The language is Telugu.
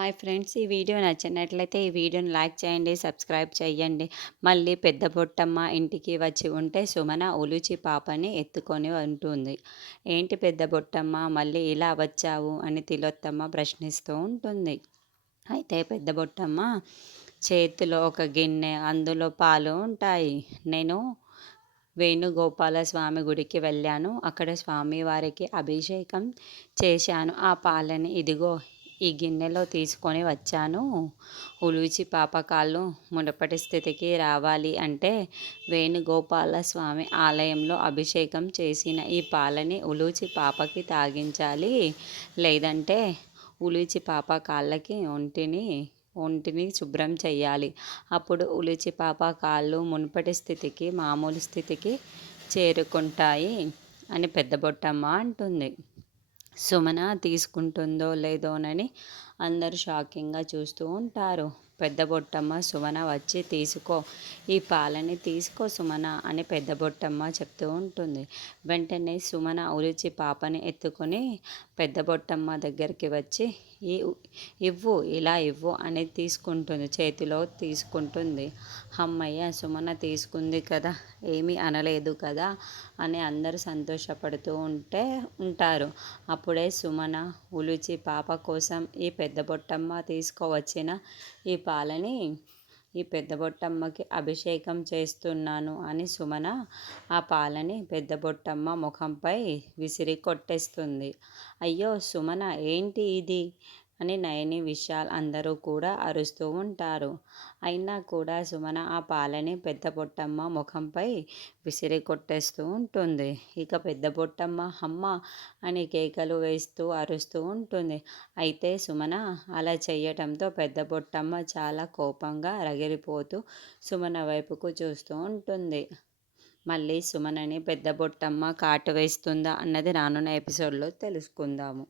హాయ్ ఫ్రెండ్స్, ఈ వీడియో నచ్చినట్లయితే ఈ వీడియోని లైక్ చేయండి, సబ్స్క్రైబ్ చేయండి. మళ్ళీ పెద్ద బొట్టమ్మ ఇంటికి వచ్చి ఉంటే సుమన ఉలుచి పాపని ఎత్తుకొని ఉంటుంది. ఏంటి పెద్ద బొట్టమ్మ మళ్ళీ ఇలా వచ్చావు అని తిలోత్తమ్మ ప్రశ్నిస్తూ ఉంటుంది. అయితే పెద్ద బొట్టమ్మ చేతిలో ఒక గిన్నె, అందులో పాలు ఉంటాయి. నేను వేణుగోపాల స్వామి గుడికి వెళ్ళాను. అక్కడ స్వామివారికి అభిషేకం చేశాను. ఆ పాలని ఇదిగో ఈ గిన్నెలో తీసుకొని వచ్చాను. ఉలూచి పాప కాళ్ళు మునుపటి స్థితికి రావాలి అంటే వేణుగోపాల స్వామి ఆలయంలో అభిషేకం చేసిన ఈ పాలని ఉలూచి పాపకి తాగించాలి. లేదంటే ఉలూచి పాప కాళ్ళకి ఒంటిని శుభ్రం చేయాలి. అప్పుడు ఉలూచి పాప కాళ్ళు మునుపటి స్థితికి, మామూలు స్థితికి చేరుకుంటాయి అని పెద్ద బొట్టమ్మ అంటుంది. సుమన తీసుకుంటుందో లేదోనని అందరూ షాకింగ్గా చూస్తూ ఉంటారు. పెద్ద బొట్టమ్మ సుమన వచ్చి తీసుకో, ఈ పాలని తీసుకో సుమన అని పెద్ద బొట్టమ్మ చెప్తూ ఉంటుంది. వెంటనే సుమన ఉలిచి పాపని ఎత్తుకొని పెద్ద బొట్టమ్మ దగ్గరికి వచ్చి ఇవ్వు, ఇలా ఇవ్వు అని తీసుకుంటుంది, చేతిలో తీసుకుంటుంది. అమ్మయ్య, సుమన తీసుకుంది కదా, ఏమీ అనలేదు కదా అని అందరూ సంతోషపడుతూ ఉంటారు. అప్పుడే సుమన ఉలుచి పాప కోసం ఈ పెద్ద బొట్టమ్మ తీసుకువచ్చిన ఈ పాలని ఈ పెద్ద బొట్టమ్మకి అభిషేకం చేస్తున్నాను అని సుమన ఆ పాలని పెద్ద బొట్టమ్మ ముఖంపై విసిరి కొట్టేస్తుంది. అయ్యో సుమన, ఏంటి ఇది అని నయని, విశాల్ అందరూ కూడా అరుస్తూ ఉంటారు. అయినా కూడా సుమన ఆ పాలని పెద్ద బొట్టమ్మ ముఖంపై విసిరి కొట్టేస్తూ ఉంటుంది. ఇక పెద్ద బొట్టమ్మ అమ్మ అని కేకలు వేస్తూ అరుస్తూ ఉంటుంది. అయితే సుమన అలా చేయటంతో పెద్ద బొట్టమ్మ చాలా కోపంగా రగిలిపోతూ సుమన వైపుకు చూస్తూ ఉంటుంది. మళ్ళీ సుమనని పెద్ద బొట్టమ్మ కాటు వేస్తుందా అన్నది రానున్న ఎపిసోడ్లో తెలుసుకుందాము.